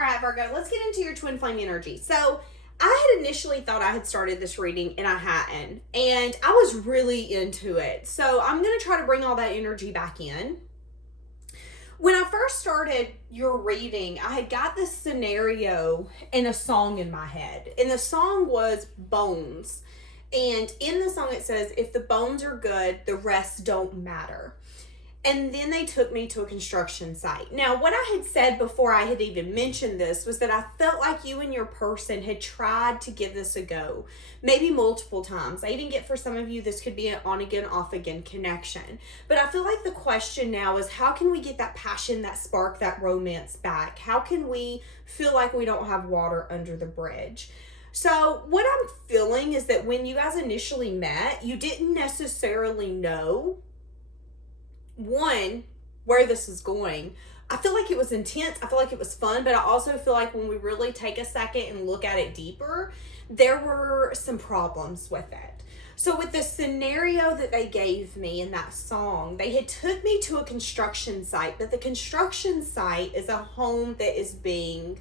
All right, Virgo, let's get into your twin flame energy. So I had initially thought I had started this reading and I hadn't. And I was really into it. So I'm going to try to bring all that energy back in. When I first started your reading, I had got this scenario and a song in my head. And the song was Bones. And in the song it says, if the bones are good, the rest don't matter. And then they took me to a construction site. Now, what I had said before I had even mentioned this was that I felt like you and your person had tried to give this a go, maybe multiple times. I even get for some of you, this could be an on again, off again connection. But I feel like the question now is, how can we get that passion, that spark, that romance back? How can we feel like we don't have water under the bridge? So what I'm feeling is that when you guys initially met, you didn't necessarily know one, where this is going. I feel like it was intense. I feel like it was fun, but I also feel like when we really take a second and look at it deeper, there were some problems with it. So with the scenario that they gave me in that song, they had took me to a construction site, but the construction site is a home that is being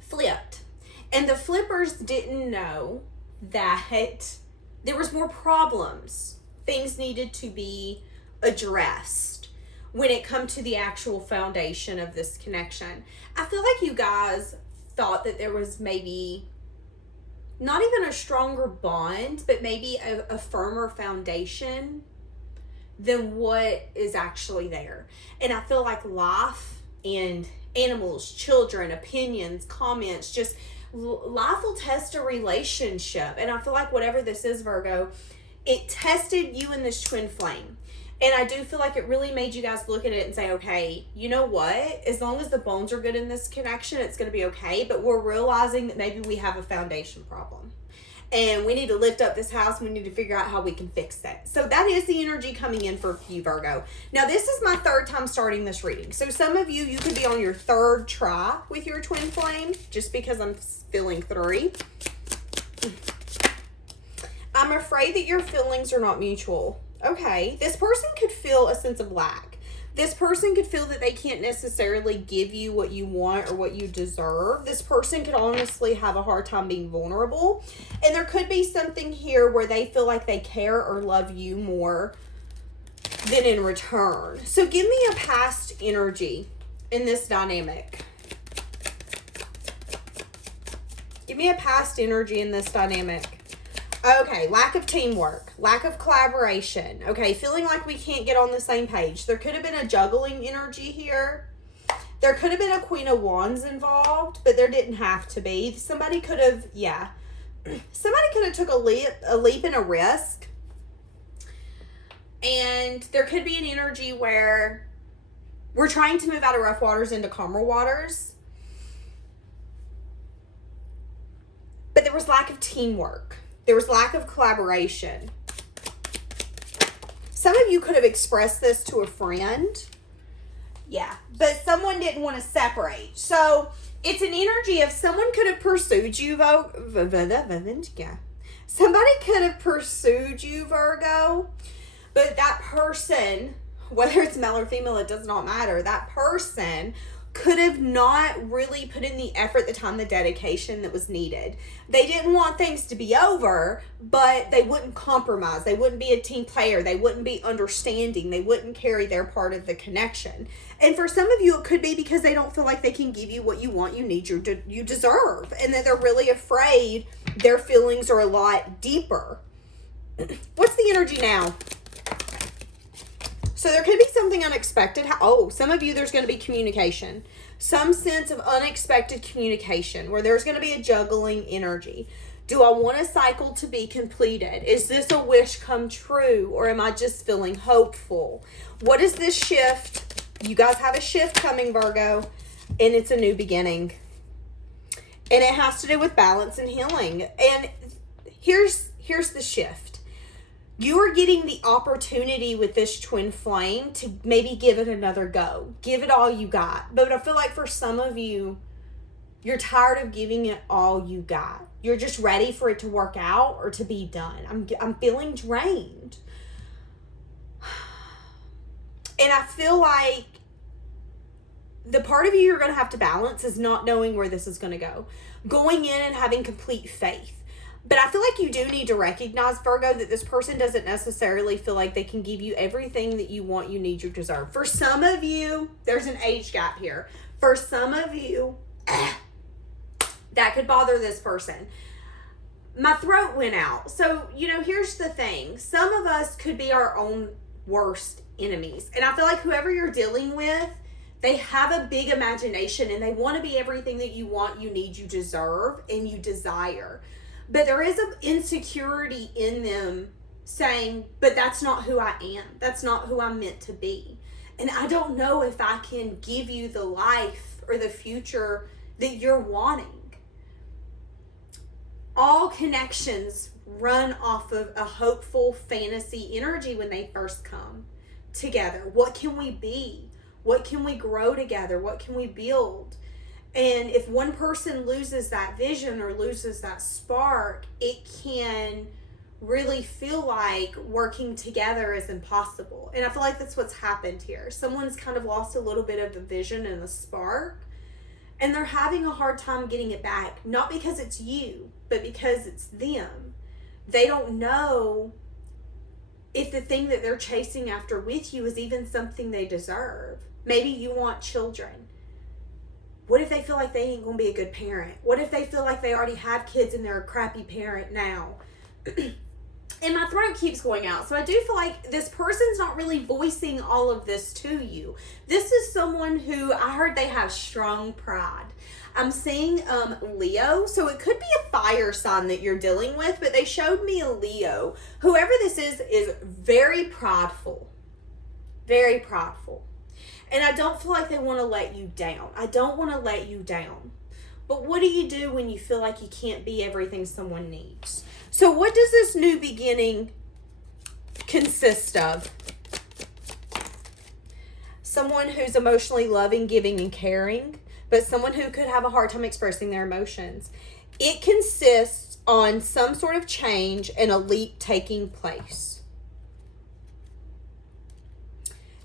flipped. And the flippers didn't know that there was more problems. Things needed to be addressed when it come to the actual foundation of this connection. I feel like you guys thought that there was maybe not even a stronger bond, but maybe a firmer foundation than what is actually there. And I feel like life and animals, children, opinions, comments, just life will test a relationship. And I feel like whatever this is, Virgo, it tested you in this twin flame. And I do feel like it really made you guys look at it and say, okay, you know what? As long as the bones are good in this connection, it's going to be okay. But we're realizing that maybe we have a foundation problem. And we need to lift up this house. We need to figure out how we can fix it. So that is the energy coming in for you, Virgo. Now, this is my third time starting this reading. So some of you could be on your third try with your twin flame, just because I'm feeling 3. I'm afraid that your feelings are not mutual. Okay, this person could feel a sense of lack. This person could feel that they can't necessarily give you what you want or what you deserve. This person could honestly have a hard time being vulnerable. And there could be something here where they feel like they care or love you more than in return. So give me a past energy in this dynamic. Give me a past energy in this dynamic. Okay, lack of teamwork, lack of collaboration. Okay, feeling like we can't get on the same page. There could have been a juggling energy here. There could have been a Queen of Wands involved, but there didn't have to be. Somebody could have, somebody could have took a leap and a risk. And there could be an energy where we're trying to move out of rough waters into calmer waters. But there was lack of teamwork. There was lack of collaboration. Some of you could have expressed this to a friend. Yeah, but someone didn't want to separate. So it's an energy of someone could have pursued you, Somebody could have pursued you, Virgo. But that person, whether it's male or female, it does not matter. That person could have not really put in the effort, the time, the dedication that was needed. They didn't want things to be over, but they wouldn't compromise. They wouldn't be a team player. They wouldn't be understanding. They wouldn't carry their part of the connection. And for some of you, it could be because they don't feel like they can give you what you want, you need, you deserve. And that they're really afraid their feelings are a lot deeper. What's the energy now? So there could be something unexpected. Some of you, there's going to be communication. Some sense of unexpected communication where there's going to be a juggling energy. Do I want a cycle to be completed? Is this a wish come true? Or am I just feeling hopeful? What is this shift? You guys have a shift coming, Virgo, and it's a new beginning. And it has to do with balance and healing. And here's the shift. You are getting the opportunity with this twin flame to maybe give it another go. Give it all you got. But I feel like for some of you, you're tired of giving it all you got. You're just ready for it to work out or to be done. I'm feeling drained. And I feel like the part of you you're going to have to balance is not knowing where this is going to go. Going in and having complete faith. But I feel like you do need to recognize, Virgo, that this person doesn't necessarily feel like they can give you everything that you want, you need, you deserve. For some of you, there's an age gap here. For some of you, that could bother this person. My throat went out. So, here's the thing. Some of us could be our own worst enemies. And I feel like whoever you're dealing with, they have a big imagination and they want to be everything that you want, you need, you deserve, and you desire. But there is an insecurity in them saying, but that's not who I am. That's not who I'm meant to be. And I don't know if I can give you the life or the future that you're wanting. All connections run off of a hopeful fantasy energy when they first come together. What can we be? What can we grow together? What can we build? And if one person loses that vision or loses that spark, it can really feel like working together is impossible. And I feel like that's what's happened here. Someone's kind of lost a little bit of the vision and the spark, and they're having a hard time getting it back. Not because it's you, but because it's them. They don't know if the thing that they're chasing after with you is even something they deserve. Maybe you want children. What if they feel like they ain't going to be a good parent? What if they feel like they already have kids and they're a crappy parent now? And my throat keeps going out. So I do feel like this person's not really voicing all of this to you. This is someone who I heard they have strong pride. I'm seeing Leo. So it could be a fire sign that you're dealing with, but they showed me a Leo. Whoever this is very prideful. Very prideful. And I don't feel like they want to let you down. I don't want to let you down. But what do you do when you feel like you can't be everything someone needs? So what does this new beginning consist of? Someone who's emotionally loving, giving, and caring, but someone who could have a hard time expressing their emotions. It consists on some sort of change and a leap taking place.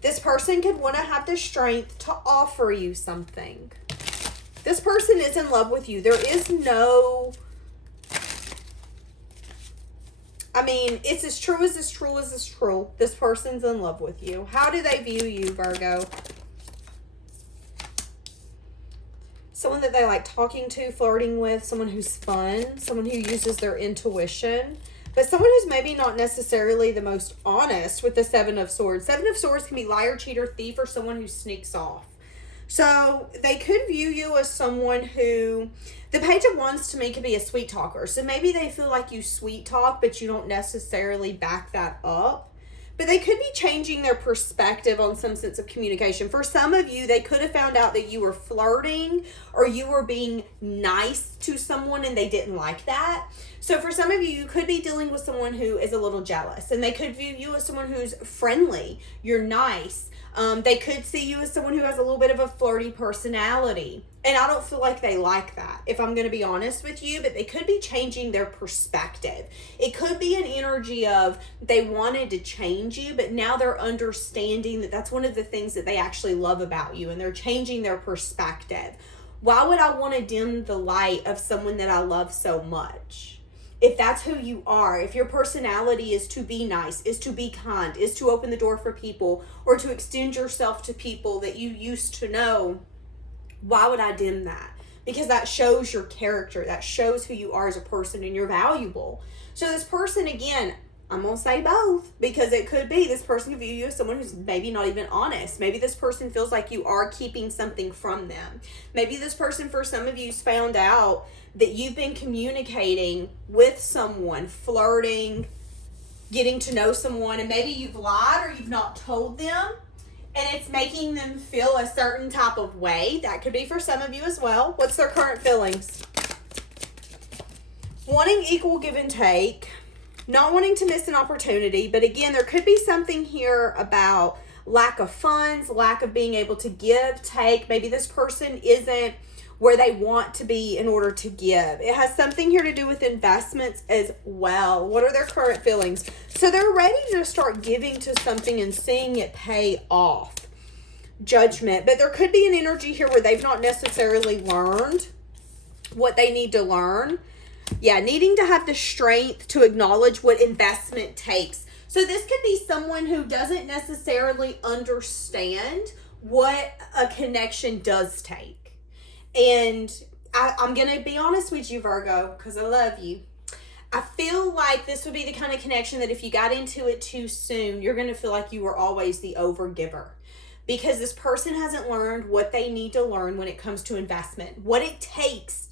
This person could want to have the strength to offer you something. This person is in love with you. There is no... it's as true as it's true as it's true. This person's in love with you. How do they view you, Virgo? Someone that they like talking to, flirting with, someone who's fun, someone who uses their intuition. But someone who's maybe not necessarily the most honest with the Seven of Swords. Seven of Swords can be liar, cheater, thief, or someone who sneaks off. So they could view you as someone who... The Page of Wands to me could be a sweet talker. So maybe they feel like you sweet talk, but you don't necessarily back that up. But they could be changing their perspective on some sense of communication. For some of you, they could have found out that you were flirting or you were being nice to someone and they didn't like that. So for some of you, you could be dealing with someone who is a little jealous. And they could view you as someone who's friendly. You're nice. They could see you as someone who has a little bit of a flirty personality. And I don't feel like they like that, if I'm going to be honest with you. But they could be changing their perspective. It could be an energy of they wanted to change you, but now they're understanding that that's one of the things that they actually love about you. And they're changing their perspective. Why would I want to dim the light of someone that I love so much? If that's who you are, if your personality is to be nice, is to be kind, is to open the door for people, or to extend yourself to people that you used to know, why would I dim that? Because that shows your character. That shows who you are as a person, and you're valuable. So this person, again, I'm going to say both, because it could be this person could view you as someone who's maybe not even honest. Maybe this person feels like you are keeping something from them. Maybe this person, for some of you, found out that you've been communicating with someone, flirting, getting to know someone, and maybe you've lied or you've not told them, and it's making them feel a certain type of way. That could be for some of you as well. What's their current feelings? Wanting equal give and take, not wanting to miss an opportunity, but again, there could be something here about lack of funds, lack of being able to give, take. Maybe this person isn't where they want to be in order to give. It has something here to do with investments as well. What are their current feelings? So they're ready to start giving to something and seeing it pay off. Judgment. But there could be an energy here where they've not necessarily learned what they need to learn. Yeah, needing to have the strength to acknowledge what investment takes. So this could be someone who doesn't necessarily understand what a connection does take. And I'm going to be honest with you, Virgo, because I love you. I feel like this would be the kind of connection that if you got into it too soon, you're going to feel like you were always the overgiver. Because this person hasn't learned what they need to learn when it comes to investment. What it takes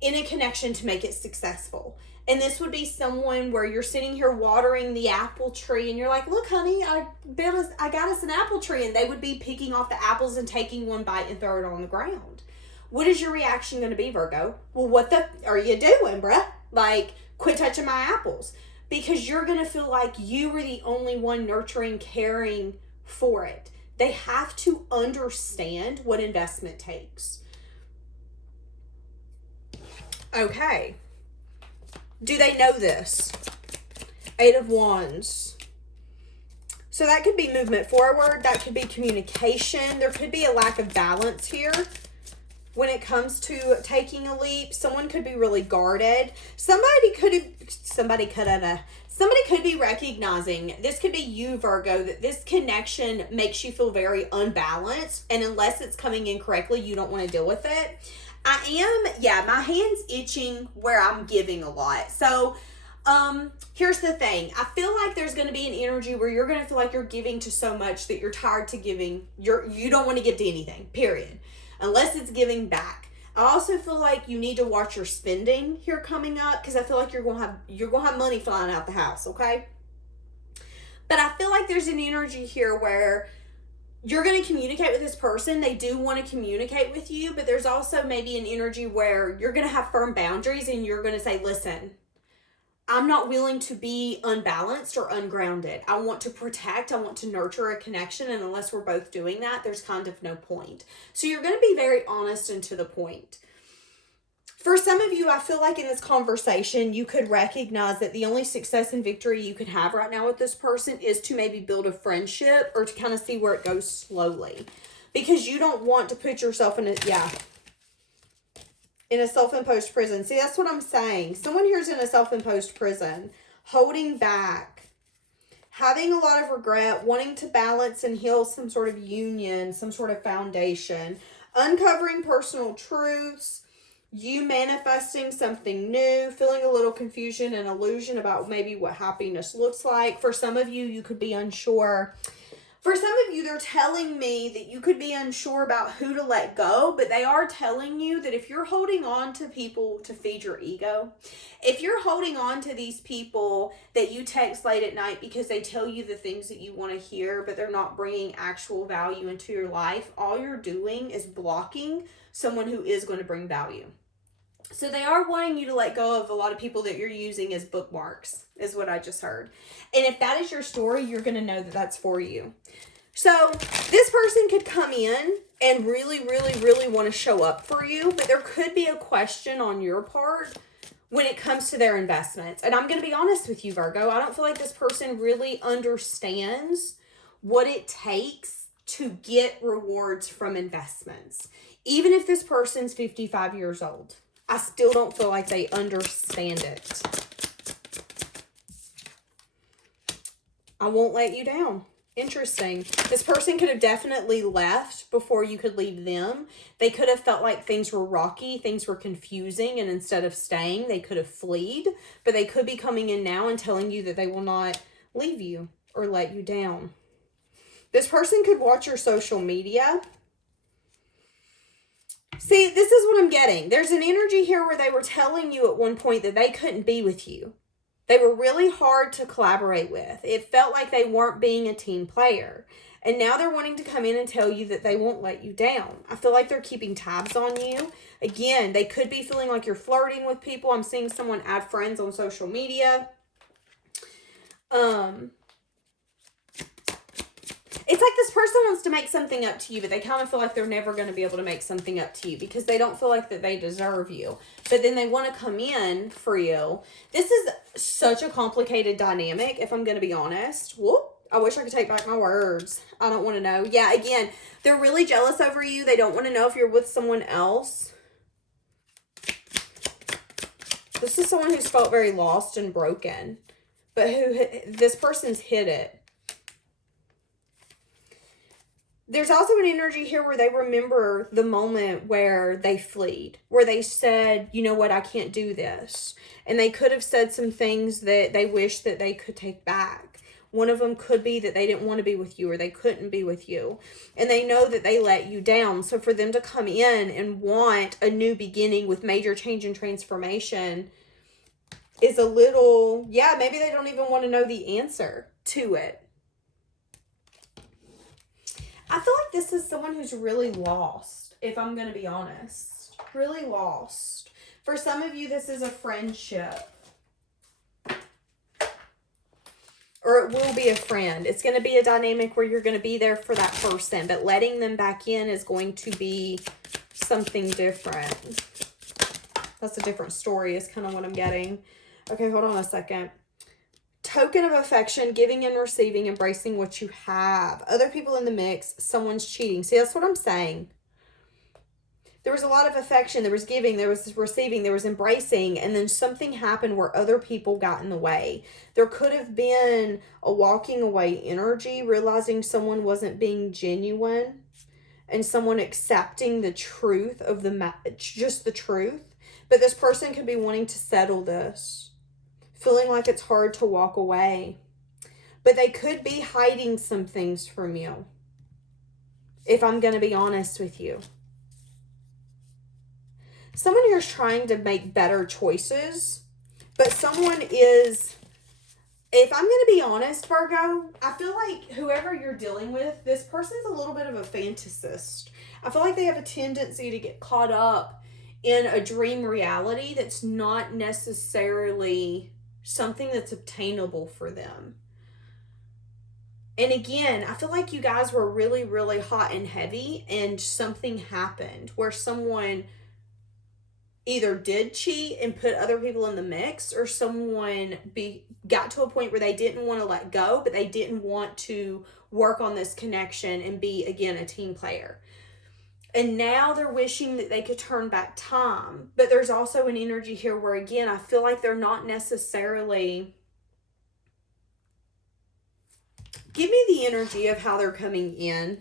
in a connection to make it successful. And this would be someone where you're sitting here watering the apple tree and you're like, look, honey, I got us an apple tree. And they would be picking off the apples and taking one bite and throw it on the ground. What is your reaction going to be, Virgo? Well, what the are you doing, bruh? Like, quit touching my apples. Because you're going to feel like you were the only one nurturing, caring for it. They have to understand what investment takes. Okay. Do they know this? 8 of Wands. So that could be movement forward. That could be communication. There could be a lack of balance here when it comes to taking a leap. Someone could be really guarded. Somebody could be recognizing, this could be you, Virgo, that this connection makes you feel very unbalanced. And unless it's coming in correctly, you don't want to deal with it. My hand's itching where I'm giving a lot. So, here's the thing. I feel like there's going to be an energy where you're going to feel like you're giving to so much that you're tired to giving. You don't want to give to anything, period. Unless it's giving back. I also feel like you need to watch your spending here coming up, because I feel like you're going to have money flying out the house, okay? But I feel like there's an energy here where you're going to communicate with this person. They do want to communicate with you, but there's also maybe an energy where you're going to have firm boundaries and you're going to say, listen, I'm not willing to be unbalanced or ungrounded. I want to protect, I want to nurture a connection, and unless we're both doing that, there's kind of no point. So you're going to be very honest and to the point. For some of you, I feel like in this conversation, you could recognize that the only success and victory you could have right now with this person is to maybe build a friendship or to kind of see where it goes slowly. Because you don't want to put yourself in a self-imposed prison. See, that's what I'm saying. Someone here's in a self-imposed prison, holding back, having a lot of regret, wanting to balance and heal some sort of union, some sort of foundation, uncovering personal truths, you manifesting something new, feeling a little confusion and illusion about maybe what happiness looks like. For some of you, you could be unsure. For some of you, they're telling me that you could be unsure about who to let go, but they are telling you that if you're holding on to people to feed your ego, if you're holding on to these people that you text late at night because they tell you the things that you want to hear, but they're not bringing actual value into your life, all you're doing is blocking someone who is going to bring value. So they are wanting you to let go of a lot of people that you're using as bookmarks, is what I just heard. And if that is your story, you're going to know that that's for you. So this person could come in and really, really, really want to show up for you, but there could be a question on your part when it comes to their investments. And I'm going to be honest with you, Virgo. I don't feel like this person really understands what it takes to get rewards from investments. Even if this person's 55 years old. I still don't feel like they understand it. I won't let you down. Interesting. This person could have definitely left before you could leave them. They could have felt like things were rocky, things were confusing, and instead of staying, they could have fled. But they could be coming in now and telling you that they will not leave you or let you down. This person could watch your social media. See, this is what I'm getting. There's an energy here where they were telling you at one point that they couldn't be with you. They were really hard to collaborate with. It felt like they weren't being a team player. And now they're wanting to come in and tell you that they won't let you down. I feel like they're keeping tabs on you. Again, they could be feeling like you're flirting with people. I'm seeing someone add friends on social media. It's like this person wants to make something up to you, but they kind of feel like they're never going to be able to make something up to you because they don't feel like that they deserve you. But then they want to come in for you. This is such a complicated dynamic, if I'm going to be honest. Whoop. I wish I could take back my words. I don't want to know. Yeah, again, they're really jealous over you. They don't want to know if you're with someone else. This is someone who's felt very lost and broken, but this person's hid it. There's also an energy here where they remember the moment where they fled, where they said, you know what, I can't do this. And they could have said some things that they wish that they could take back. One of them could be that they didn't want to be with you or they couldn't be with you. And they know that they let you down. So for them to come in and want a new beginning with major change and transformation is a little, yeah, maybe they don't even want to know the answer to it. I feel like this is someone who's really lost, if I'm going to be honest. Really lost. For some of you, this is a friendship. Or it will be a friend. It's going to be a dynamic where you're going to be there for that person. But letting them back in is going to be something different. That's a different story is kind of what I'm getting. Okay, hold on a second. Token of affection, giving and receiving, embracing what you have. Other people in the mix, someone's cheating. See, that's what I'm saying. There was a lot of affection. There was giving, there was receiving, there was embracing, and then something happened where other people got in the way. There could have been a walking away energy, realizing someone wasn't being genuine, and someone accepting the truth of just the truth. But this person could be wanting to settle this. Feeling like it's hard to walk away. But they could be hiding some things from you. If I'm going to be honest with you. Someone here is trying to make better choices. But someone is... If I'm going to be honest, Virgo, I feel like whoever you're dealing with, this person's a little bit of a fantasist. I feel like they have a tendency to get caught up in a dream reality that's not necessarily something that's obtainable for them. And again, I feel like you guys were really, really hot and heavy and something happened where someone either did cheat and put other people in the mix or someone got to a point where they didn't want to let go, but they didn't want to work on this connection and be, again, a team player. And now they're wishing that they could turn back time. But there's also an energy here where, again, I feel like they're not necessarily... Give me the energy of how they're coming in.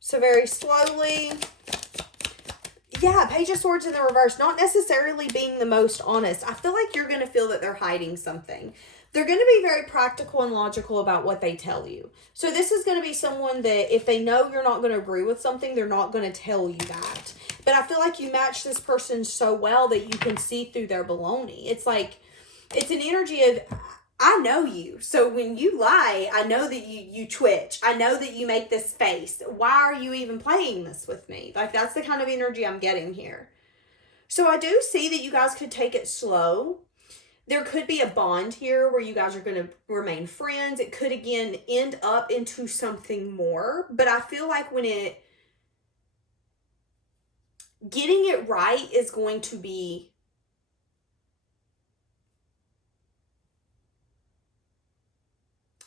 So very slowly. Yeah, Page of Swords in the reverse. Not necessarily being the most honest. I feel like you're going to feel that they're hiding something. They're going to be very practical and logical about what they tell you. So this is going to be someone that if they know you're not going to agree with something, they're not going to tell you that. But I feel like you match this person so well that you can see through their baloney. It's like, it's an energy of, I know you. So when you lie, I know that you twitch. I know that you make this face. Why are you even playing this with me? Like, that's the kind of energy I'm getting here. So I do see that you guys could take it slow. There could be a bond here where you guys are going to remain friends. It could, again, end up into something more. But I feel like getting it right is going to be...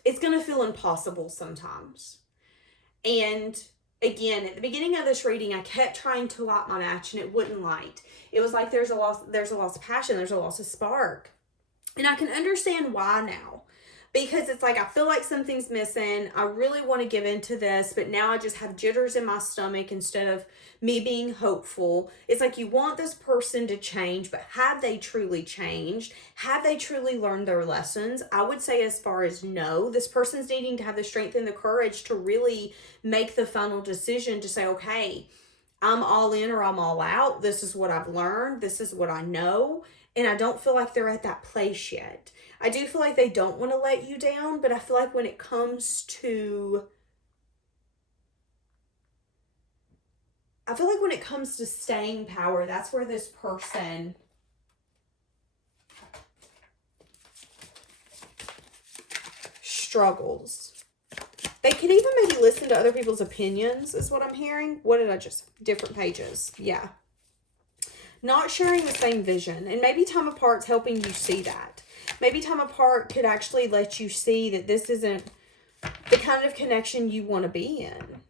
It's going to feel impossible sometimes. And again, at the beginning of this reading, I kept trying to light my match and it wouldn't light. It was like there's a loss of passion. There's a loss of spark. And I can understand why now. Because it's like, I feel like something's missing. I really want to give into this, but now I just have jitters in my stomach instead of me being hopeful. It's like you want this person to change, but have they truly changed? Have they truly learned their lessons? I would say as far as no, this person's needing to have the strength and the courage to really make the final decision to say, okay, I'm all in or I'm all out. This is what I've learned. This is what I know. And I don't feel like they're at that place yet. I do feel like they don't want to let you down, but I feel like when it comes to... staying power, that's where this person... struggles. They could even maybe listen to other people's opinions, is what I'm hearing. What did I just... different pages. Yeah. Not sharing the same vision. And maybe time apart's helping you see that. Maybe time apart could actually let you see that this isn't the kind of connection you want to be in.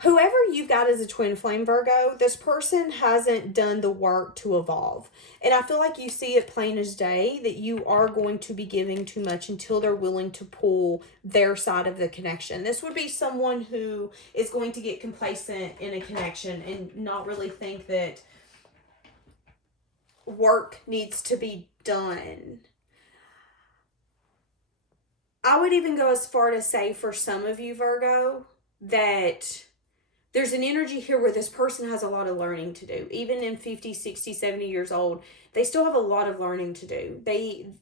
Whoever you've got as a twin flame, Virgo, this person hasn't done the work to evolve. And I feel like you see it plain as day that you are going to be giving too much until they're willing to pull their side of the connection. This would be someone who is going to get complacent in a connection and not really think that work needs to be done. I would even go as far to say for some of you, Virgo, that there's an energy here where this person has a lot of learning to do. Even in 50, 60, 70 years old, they still have a lot of learning to do.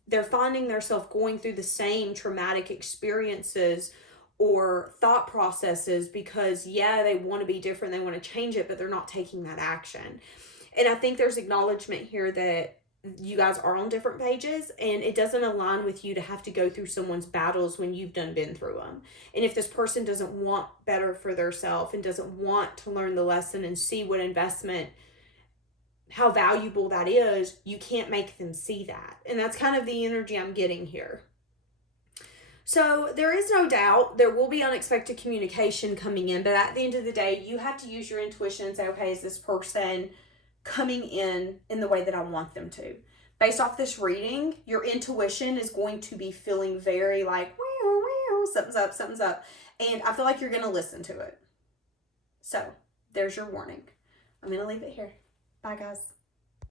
They're finding themselves going through the same traumatic experiences or thought processes because, yeah, they want to be different, they want to change it, but they're not taking that action. And I think there's acknowledgement here that you guys are on different pages, and it doesn't align with you to have to go through someone's battles when you've been through them. And if this person doesn't want better for themselves and doesn't want to learn the lesson and see what investment, how valuable that is, you can't make them see that. And that's kind of the energy I'm getting here. So there is no doubt there will be unexpected communication coming in, but at the end of the day, you have to use your intuition and say, okay, is this person coming in the way that I want them to? Based off this reading, your intuition is going to be feeling very like, wow, wow, something's up, something's up. And I feel like you're going to listen to it. So there's your warning. I'm going to leave it here. Bye, guys.